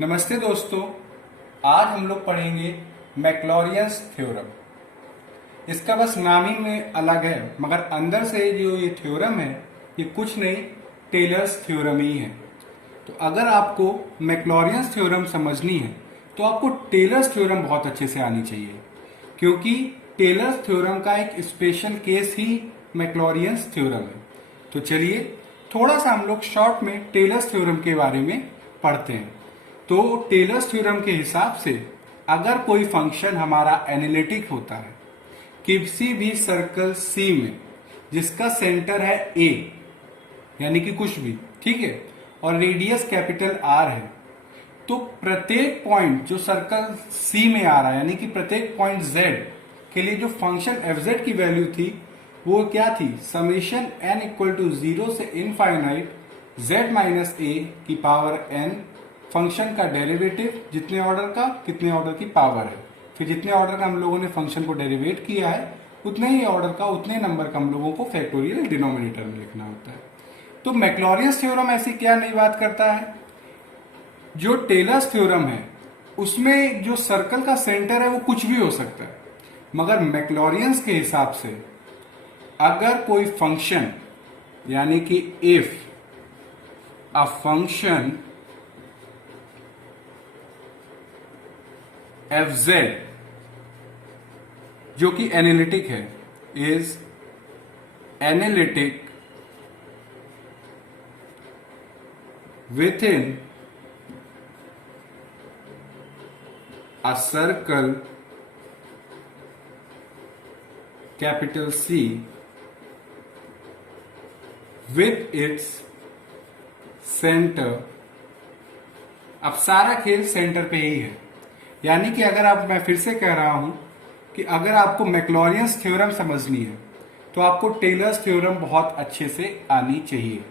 नमस्ते दोस्तों। आज हम लोग पढ़ेंगे मैक्लॉरियंस थ्योरम। इसका बस नाम ही में अलग है, मगर अंदर से जो ये थ्योरम है ये कुछ नहीं, टेलर्स थ्योरम ही है। तो अगर आपको मैक्लॉरियंस थ्योरम समझनी है तो आपको टेलर्स थ्योरम बहुत अच्छे से आनी चाहिए, क्योंकि टेलर्स थ्योरम का एक स्पेशल केस ही मैक्लॉरियंस थ्योरम है। तो चलिए थोड़ा सा हम लोग शॉर्ट में टेलर्स थ्योरम के बारे में पढ़ते हैं। तो टेलर्स थ्योरम के हिसाब से अगर कोई फंक्शन हमारा एनालिटिक होता है किसी भी सर्कल सी में जिसका सेंटर है ए, यानी कि कुछ भी, ठीक है, और रेडियस कैपिटल आर है, तो प्रत्येक पॉइंट जो सर्कल सी में आ रहा है, यानी कि प्रत्येक पॉइंट जेड के लिए जो फंक्शन एफ जेड की वैल्यू थी वो क्या थी, समेशन एन इक्वल टू 0 से इनफाइनाइट जेड माइनस ए की पावर एन फंक्शन का डेरिवेटिव जितने ऑर्डर का कितने ऑर्डर की पावर है, फिर जितने ऑर्डर का हम लोगों ने फंक्शन को डेरिवेट किया है उतने ही ऑर्डर का उतने नंबर का हम लोगों को फैक्टोरियल डिनोमिनेटर में लिखना होता है। तो मैक्लॉरियंस थ्योरम ऐसी क्या नई बात करता है, जो टेलर्स थ्योरम है उसमें जो सर्कल का सेंटर है वो कुछ भी हो सकता है, मगर मैक्लॉरियंस के हिसाब से अगर कोई फंक्शन, यानी कि if a function F Z जो कि एनालिटिक है, is analytic within a circle capital C with its centre. अब सारा खेल सेंटर पे ही है, यानी कि अगर आप, मैं फिर से कह रहा हूं कि अगर आपको मैक्लॉरियंस थ्योरम समझनी है तो आपको टेलर्स थ्योरम बहुत अच्छे से आनी चाहिए।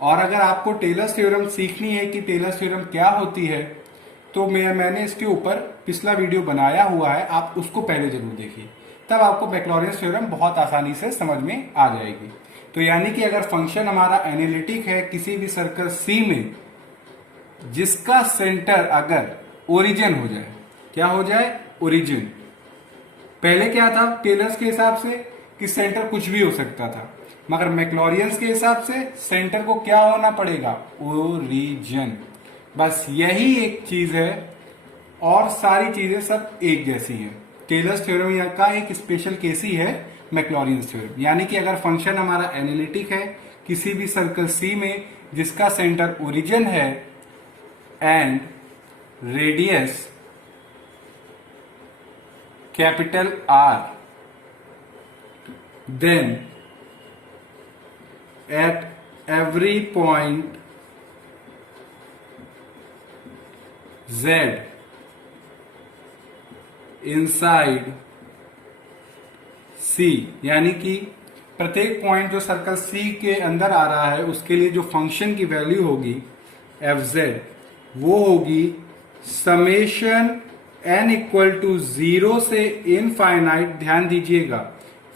और अगर आपको टेलर्स थ्योरम सीखनी है कि टेलर्स थ्योरम क्या होती है, तो मैंने इसके ऊपर पिछला वीडियो बनाया हुआ है, आप उसको पहले जरूर देखिए, तब आपको मैक्लॉरियंस थ्योरम बहुत आसानी से समझ में आ जाएगी। तो यानी कि अगर फंक्शन हमारा एनालिटिक है किसी भी सर्कल सी में जिसका सेंटर अगर ओरिजिन हो जाए, क्या हो जाए, ओरिजिन। पहले क्या था टेलर्स के हिसाब से कि सेंटर कुछ भी हो सकता था, मगर मैक्लॉरियंस के हिसाब से सेंटर को क्या होना पड़ेगा, ओरिजिन। बस यही एक चीज है और सारी चीजें सब एक जैसी हैं। टेलर्स थ्योरम का एक स्पेशल केस ही है मैक्लॉरियंस थ्योरम, यानी कि अगर फंक्शन हमारा एनालिटिक है किसी भी सर्कल सी में जिसका सेंटर ओरिजिन है and radius capital are, then at every point z inside c, यानी कि प्रत्येक पॉइंट जो सर्कल c के अंदर आ रहा है उसके लिए जो फंक्शन की वैल्यू होगी एफ जेड, वो होगी समेशन n इक्वल टू 0 से इनफाइनाइट। ध्यान दीजिएगा,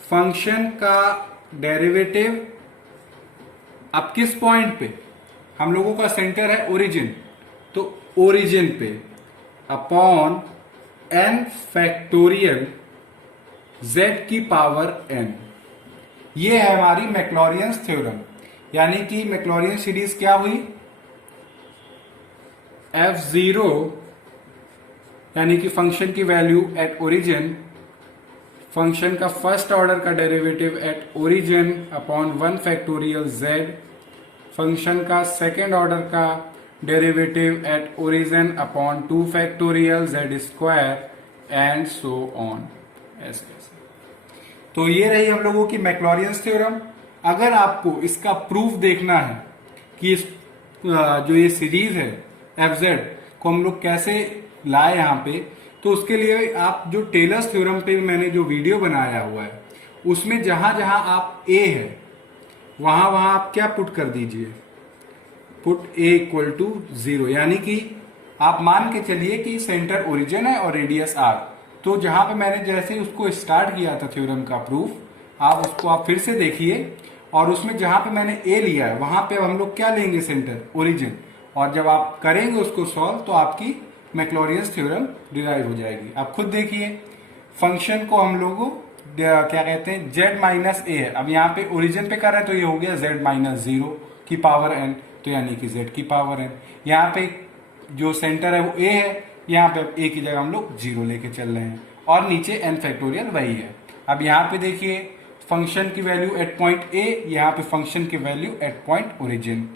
फंक्शन का डेरिवेटिव अब किस पॉइंट पे, हम लोगों का सेंटर है ओरिजिन, तो ओरिजिन पे अपॉन n फैक्टोरियल z की पावर n। ये है हमारी मैक्लॉरियंस थ्योरम, यानी कि मैक्लॉरियन सीरीज क्या हुई, f0 यानी कि फंक्शन की वैल्यू एट ओरिजिन, फंक्शन का फर्स्ट ऑर्डर का derivative at origin upon 1 factorial z, function का सेकेंड ऑर्डर का derivative at origin upon 2 factorial z square and so on, ऐसे। तो ये रही हम लोगों की मैक्लॉरियंस थ्योरम। अगर आपको इसका प्रूफ देखना है कि इस जो ये सीरीज है एफ जेड को हम लोग कैसे लाए यहाँ पे, तो उसके लिए आप जो टेलर्स थ्योरम पे मैंने जो वीडियो बनाया हुआ है उसमें जहां जहां आप ए है वहां वहां आप क्या पुट कर दीजिए, पुट ए इक्वल टू 0, यानी कि आप मान के चलिए कि सेंटर ओरिजिन है और रेडियस आर। तो जहां पे मैंने जैसे उसको स्टार्ट किया था थ्योरम का प्रूफ, आप उसको आप फिर से देखिए और उसमें जहां पे मैंने ए लिया है वहां पे हम लोग क्या लेंगे, सेंटर ओरिजिन, और जब आप करेंगे उसको सॉल्व तो आपकी मैक्लॉरियंस थ्योरम डिराइव हो जाएगी। अब खुद देखिए, फंक्शन को हम लोगों क्या कहते हैं, z माइनस ए है। अब यहाँ पे ओरिजिन पे कर रहे हैं तो ये हो गया z माइनस 0 की पावर n, तो यानी कि z की पावर n। यहाँ पे जो सेंटर है वो a है, यहाँ पे अब a की जगह हम लोग 0 लेके चल रहे हैं, और नीचे n फैक्टोरियल वही है। अब यहाँ पे देखिए फंक्शन की वैल्यू एट पॉइंट a, यहाँ पे फंक्शन की वैल्यू एट पॉइंट ओरिजिन,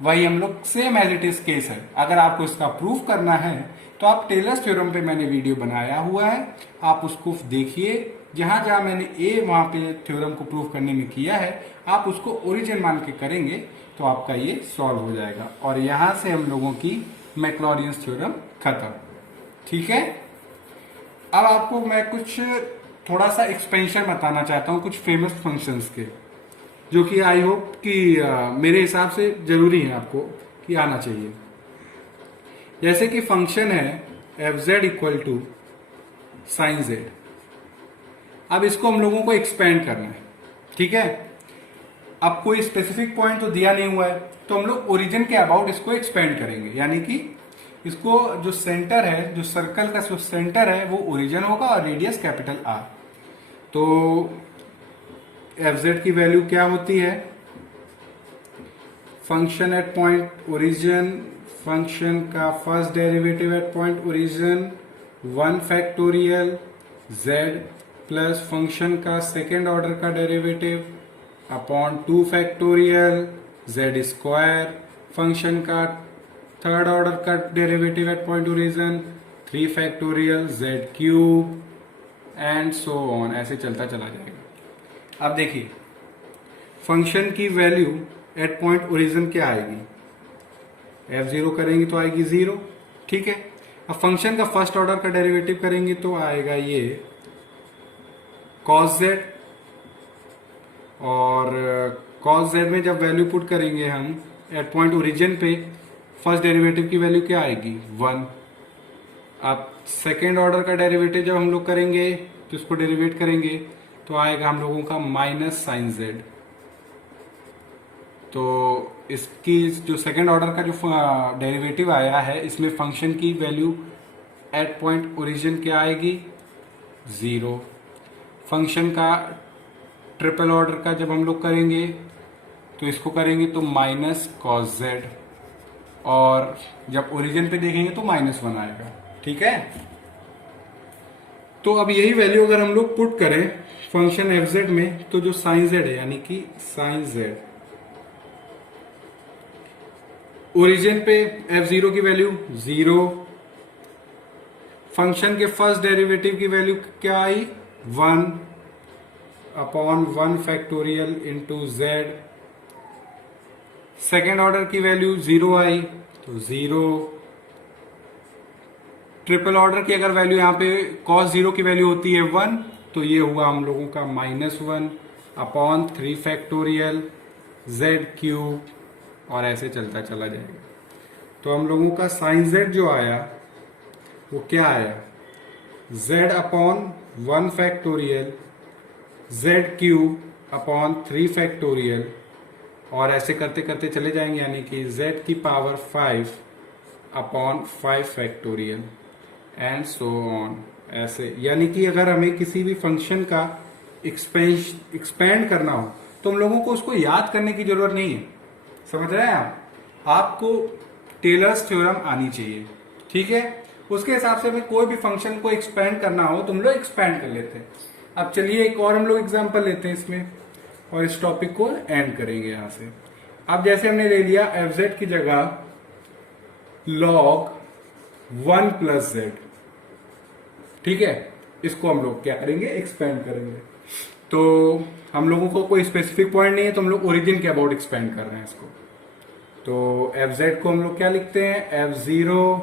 वही हम लोग same as it is case है। अगर आपको इसका प्रूफ करना है तो आप टेलर्स थ्योरम पे मैंने वीडियो बनाया हुआ है, आप उसको देखिए। जहां जहां मैंने ए वहां पे थ्योरम को प्रूफ करने में किया है, आप उसको ओरिजिन मान के करेंगे तो आपका ये सॉल्व हो जाएगा, और यहां से हम लोगों की मैक्लॉरियंस थ्योरम खत्म। ठीक है, अब आपको मैं कुछ थोड़ा सा एक्सपेंशन बताना चाहता हूं कुछ फेमस फंक्शंस के, जो कि आई होप कि मेरे हिसाब से जरूरी है आपको कि आना चाहिए। जैसे कि फंक्शन है F Z equal to sine Z. अब इसको हम लोगों को एक्सपेंड करना है, ठीक है। अब कोई स्पेसिफिक पॉइंट तो दिया नहीं हुआ है, तो हम लोग ओरिजिन के अबाउट इसको एक्सपेंड करेंगे, यानी कि इसको जो सेंटर है, जो सर्कल का जो सेंटर है वो ओरिजिन होगा और रेडियस कैपिटल आर। तो एफ जेड की वैल्यू क्या होती है, function at point origin, function का first derivative at point origin 1 factorial z plus function का सेकेंड ऑर्डर का derivative upon 2 factorial z square, function का थर्ड ऑर्डर का derivative at point origin 3 factorial z cube and so on, ऐसे चलता चला जाएगा। अब देखिए फंक्शन की वैल्यू एट पॉइंट ओरिजिन क्या आएगी, f0 करेंगे तो आएगी 0, ठीक है। अब फंक्शन का फर्स्ट ऑर्डर का डेरिवेटिव करेंगे तो आएगा ये cos z, और cos z में जब वैल्यू पुट करेंगे हम एट पॉइंट ओरिजिन पे, फर्स्ट डेरिवेटिव की वैल्यू क्या आएगी 1। अब सेकेंड ऑर्डर का डेरिवेटिव जब हम लोग करेंगे तो इसको डेरिवेट करेंगे तो आएगा हम लोगों का माइनस साइन जेड। तो इसकी जो सेकेंड ऑर्डर का जो डेरिवेटिव आया है, इसमें फंक्शन की वैल्यू एट पॉइंट ओरिजिन क्या आएगी 0। फंक्शन का ट्रिपल ऑर्डर का जब हम लोग करेंगे तो इसको करेंगे तो माइनस कॉस जेड, और जब ओरिजिन पे देखेंगे तो -1 आएगा, ठीक है। तो अब यही वैल्यू अगर हम लोग पुट करें फंक्शन एफ जेड में, तो जो साइन जेड है यानी कि साइन जेड, ओरिजिन पे f0 की वैल्यू 0, फंक्शन के फर्स्ट डेरिवेटिव की वैल्यू क्या आई 1 upon 1 factorial into Z, second order की वैल्यू 0 आई तो 0, ट्रिपल ऑर्डर की अगर वैल्यू यहाँ पे cos 0 की वैल्यू होती है 1, तो ये हुआ हम लोगों का -1 अपॉन 3 फैक्टोरियल z क्यूब, और ऐसे चलता चला जाएगा। तो हम लोगों का साइन z जो आया वो क्या आया, z upon 1 factorial z cube upon 3 factorial, और ऐसे करते करते चले जाएंगे, यानी कि z की power 5 upon 5 factorial and so on, ऐसे। यानी कि अगर हमें किसी भी फंक्शन का एक्सपेंड करना हो तो हम लोगों को उसको याद करने की जरूरत नहीं है, समझ रहे हैं आप। आपको टेलर्स थ्योरम आनी चाहिए, ठीक है। उसके हिसाब से हमें कोई भी फंक्शन को एक्सपेंड करना हो तो हम लोग एक्सपेंड कर लेते हैं। अब चलिए एक और हम लोग एग्जांपल लेते हैं इसमें, और इस टॉपिक को एंड करेंगे यहां से। अब जैसे हमने ले लिया एफ जेड की जगह log 1 प्लस जेड, ठीक है। इसको हम लोग क्या करेंगे, एक्सपेंड करेंगे। तो हम लोगों को कोई स्पेसिफिक पॉइंट नहीं है, तो हम लोग ओरिजिन के अबाउट एक्सपेंड कर रहे हैं इसको। तो एफ जेड को हम लोग क्या लिखते हैं, f0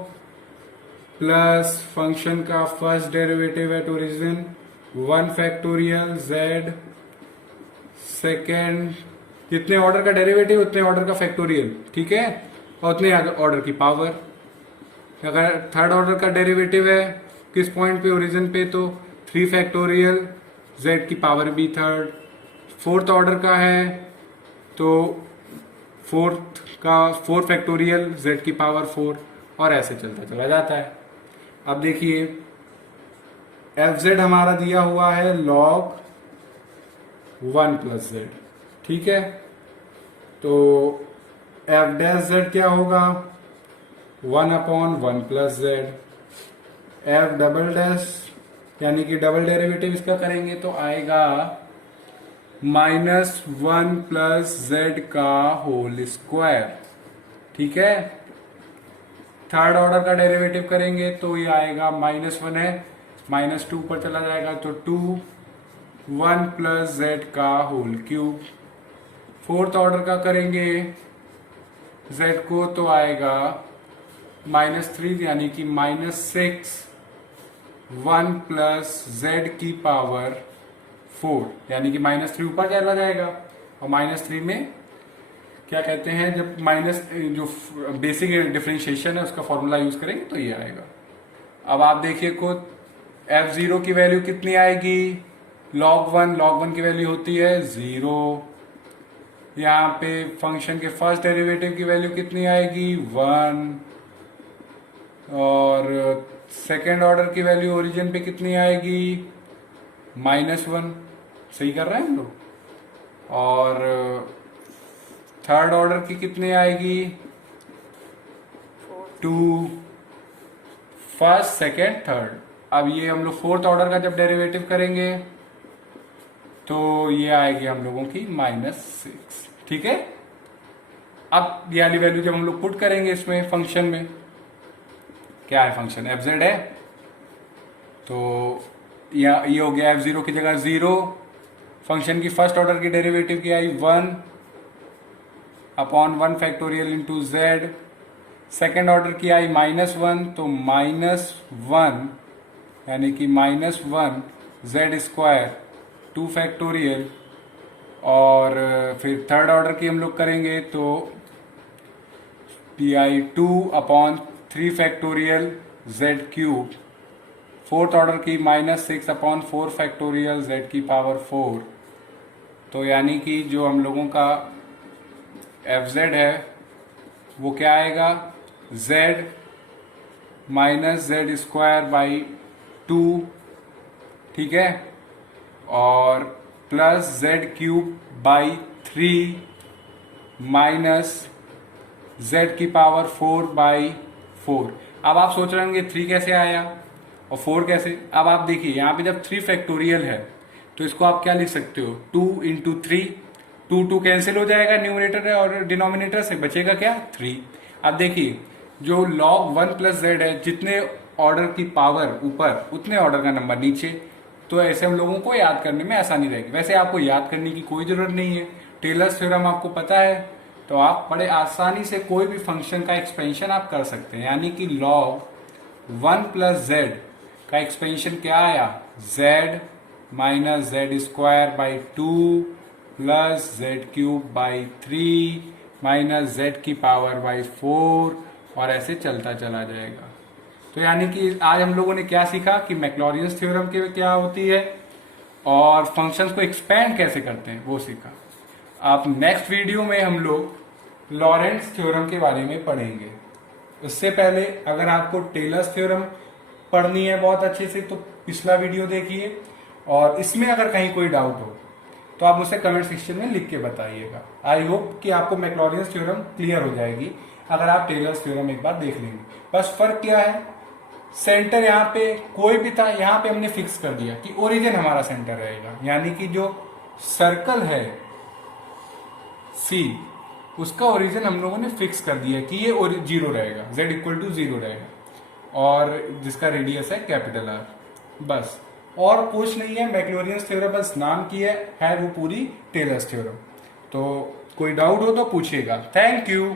प्लस फंक्शन का first derivative at origin 1 factorial z, second जितने ऑर्डर का डेरिवेटिव उतने ऑर्डर का फैक्टोरियल, ठीक है, और उतने ऑर्डर की पावर। अगर थर्ड ऑर्डर का डेरिवेटिव है किस पॉइंट पे, ओरिजिन पे, तो 3 फैक्टोरियल z की पावर भी थर्ड। फोर्थ ऑर्डर का है तो फोर फैक्टोरियल z की पावर 4 और ऐसे चलता चला जाता है। अब देखिए एफ जेड हमारा दिया हुआ है log 1 प्लस जेड, ठीक है। तो एफ डैश जेड क्या होगा 1/1 plus Z. F double dash यानी कि डबल डेरिवेटिव इसका करेंगे तो आएगा -1 प्लस जेड का होल स्क्वायर, ठीक है। थर्ड ऑर्डर का डेरिवेटिव करेंगे तो ये आएगा -1 है, -2 पर चला जाएगा तो 2 1 प्लस जेड का होल क्यूब। फोर्थ ऑर्डर का करेंगे z को तो आएगा -3 यानी कि -6 1 प्लस जेड की पावर 4 यानी कि -3 ऊपर चला जाएगा और -3 में क्या कहते हैं जब जो बेसिक डिफरेंशिएशन है उसका फॉर्मूला यूज करेंगे तो ये आएगा। अब आप देखिए खुद f0 की वैल्यू कितनी आएगी log 1 की वैल्यू होती है 0। यहाँ पे फंक्शन के फर्स्ट डेरिवेटिव की वैल्यू कितनी आएगी 1 और सेकेंड ऑर्डर की वैल्यू ओरिजिन पे कितनी आएगी -1। सही कर रहे हैं हम लोग। और थर्ड ऑर्डर की कितनी आएगी 2 फर्स्ट सेकेंड थर्ड। अब ये हम लोग फोर्थ ऑर्डर का जब डेरिवेटिव करेंगे तो ये आएगी हम लोगों की -6, ठीक है। अब ये वाली वैल्यू जब हम लोग पुट करेंगे इसमें फंक्शन में, क्या है फंक्शन एफ जेड है, तो ये हो गया f0 की जगह 0। फंक्शन की फर्स्ट ऑर्डर की डेरिवेटिव की आई 1/1 factorial into Z. Second order की आई -1 तो -1 यानी कि -1 जेड स्क्वायर 2 फैक्टोरियल। और फिर थर्ड ऑर्डर की हम लोग करेंगे तो P I 2/3 factorial Z cube. Fourth order की -6/4 फैक्टोरियल जेड की पावर 4। तो यानी कि जो हम लोगों का एफ जेड है वो क्या आएगा z minus Z square by 2, ठीक है, और plus Z cube by 3 minus Z की पावर 4/4। अब आप सोच रहे होंगे 3 कैसे आया और 4 कैसे। अब आप देखिए यहाँ पे जब 3 फैक्टोरियल है तो इसको आप क्या लिख सकते हो 2 इंटू 3। 2 कैंसिल हो जाएगा न्यूमरेटर और डिनोमिनेटर से, बचेगा क्या 3। अब देखिए जो log 1 प्लस जेड है जितने ऑर्डर की पावर ऊपर उतने ऑर्डर का नंबर नीचे, तो ऐसे हम लोगों को याद करने में आसानी रहेगी। वैसे आपको याद करने की कोई जरूरत नहीं है, टेलर्स थ्योरम आपको पता है तो आप बड़े आसानी से कोई भी फंक्शन का एक्सपेंशन आप कर सकते हैं। यानी कि log 1 प्लस जेड का एक्सपेंशन क्या आया z minus Z square by 2 plus Z cube by 3 minus Z की पावर बाई 4 और ऐसे चलता चला जाएगा। तो यानी कि आज हम लोगों ने क्या सीखा कि मैक्लॉरियंस थ्योरम के क्या होती है और फंक्शंस को एक्सपेंड कैसे करते हैं वो सीखा। अब नेक्स्ट वीडियो में हम लोग लॉरेंट्ज थ्योरम के बारे में पढ़ेंगे। उससे पहले अगर आपको टेलर्स थ्योरम पढ़नी है बहुत अच्छे से तो पिछला वीडियो देखिए, और इसमें अगर कहीं कोई डाउट हो तो आप मुझसे कमेंट सेक्शन में लिख के बताइएगा। आई होप कि आपको मैक्लॉरियंस थ्योरम क्लियर हो जाएगी अगर आप टेलर्स थ्योरम एक बार देख लेंगे। बस फर्क क्या है, सेंटर यहाँ पे कोई भी था, यहाँ पे हमने फिक्स कर दिया कि ओरिजिन हमारा सेंटर रहेगा। यानी कि जो सर्कल है सी उसका ओरिजिन हम लोगों ने फिक्स कर दिया कि ये 0 रहेगा, z इक्वल टू 0 रहेगा, और जिसका रेडियस है कैपिटल R। बस और कुछ नहीं है। मैक्लॉरियंस थ्योरम बस नाम की है वो पूरी टेलर्स थ्योरम। तो कोई डाउट हो तो पूछिएगा। Thank you.